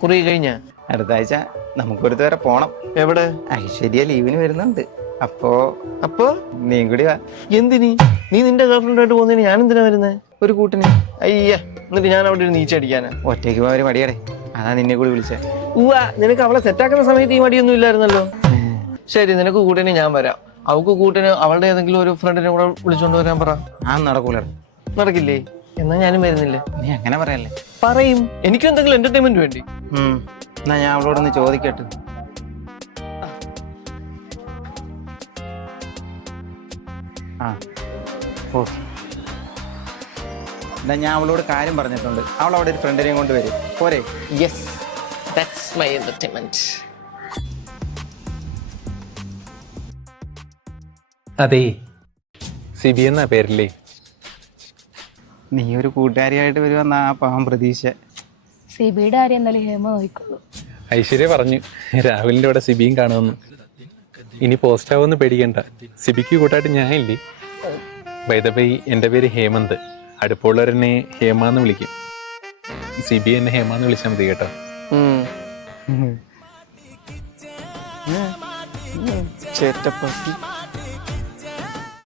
കുറി കഴിഞ്ഞ അടുത്ത ആഴ്ച നമുക്കൊരുത്ത് വരെ പോണം. എവിടെ? ഐശ്വര്യ ലീവിന് വരുന്നുണ്ട്. അപ്പോ നീയും കൂടി വാ. എന്തിനി? നീ നിന്റെ ഗേൾഫ്രണ്ടായിട്ട് പോകുന്നതിന് ഞാൻ എന്തിനാ വരുന്നേ? ഒരു കൂട്ടിന്. അയ്യ, എന്നിട്ട് ഞാൻ അവിടെ ഒരു നീച്ചടിക്കാനാ? ഒറ്റയ്ക്ക് പോകാൻ ഒരു മടിയാടേ, അതാ നിന്നെ കൂടി വിളിച്ചേ. നിനക്ക് അവളെ സെറ്റാക്കുന്ന സമയത്ത് ഈ മടിയൊന്നും ഇല്ലായിരുന്നല്ലോ. ശരി, നിനക്ക് കൂട്ടിന് ഞാൻ വരാം. അവൾക്ക് കൂട്ടിന് അവളുടെ ഏതെങ്കിലും ഒരു ഫ്രണ്ടിനെ കൂടെ വിളിച്ചോണ്ട് വരാൻ പറ. നടക്കൂല. നടക്കില്ലേ? എന്നാ ഞാനും വരുന്നില്ലേ? നീ അങ്ങനെ പറയല്ലേ. പറയും, എനിക്കും എന്തെങ്കിലും എന്റർടൈൻമെന്റ് വേണ്ടി. എന്നാ ഞാൻ അവളോടൊന്ന് ചോദിക്കട്ടെ. എന്നാ ഞാൻ അവളോട് കാര്യം പറഞ്ഞിട്ടുണ്ട്. അവൾ അവിടെ ഒരു ഫ്രണ്ടിനെയും കൊണ്ട് വരും. പോരെ? Yes, that's my entertainment. അതെ, സിബി എന്നാ പേരില്ലേ? നീ ഒരു കൂട്ടുകാരിയായിട്ട് വരുമെന്നാ പാവം പ്രതീക്ഷ. സിബിയുടെ കാര്യം എന്തായാലും ഹേമ നോക്കിക്കോളൂ. ഐശ്വര്യ പറഞ്ഞു രാഹുലിന്റെ ഇവിടെ സിബിയും കാണുമെന്ന്. ഇനി പോസ്റ്റ് ആവുമെന്ന് പേടിക്കണ്ട, സിബിക്ക് കൂട്ടായിട്ട് ഞാൻ ഇല്ലേ. ബൈ ദ വേ, എൻ്റെ പേര് ഹേമന്ത്. അടുപ്പുള്ളവരെന്നെ ഹേമ എന്ന് വിളിക്കും. സിബി എന്നെ ഹേമ എന്ന് വിളിച്ചാൽ മതി കേട്ടോ. ചേട്ടപ്പത്തി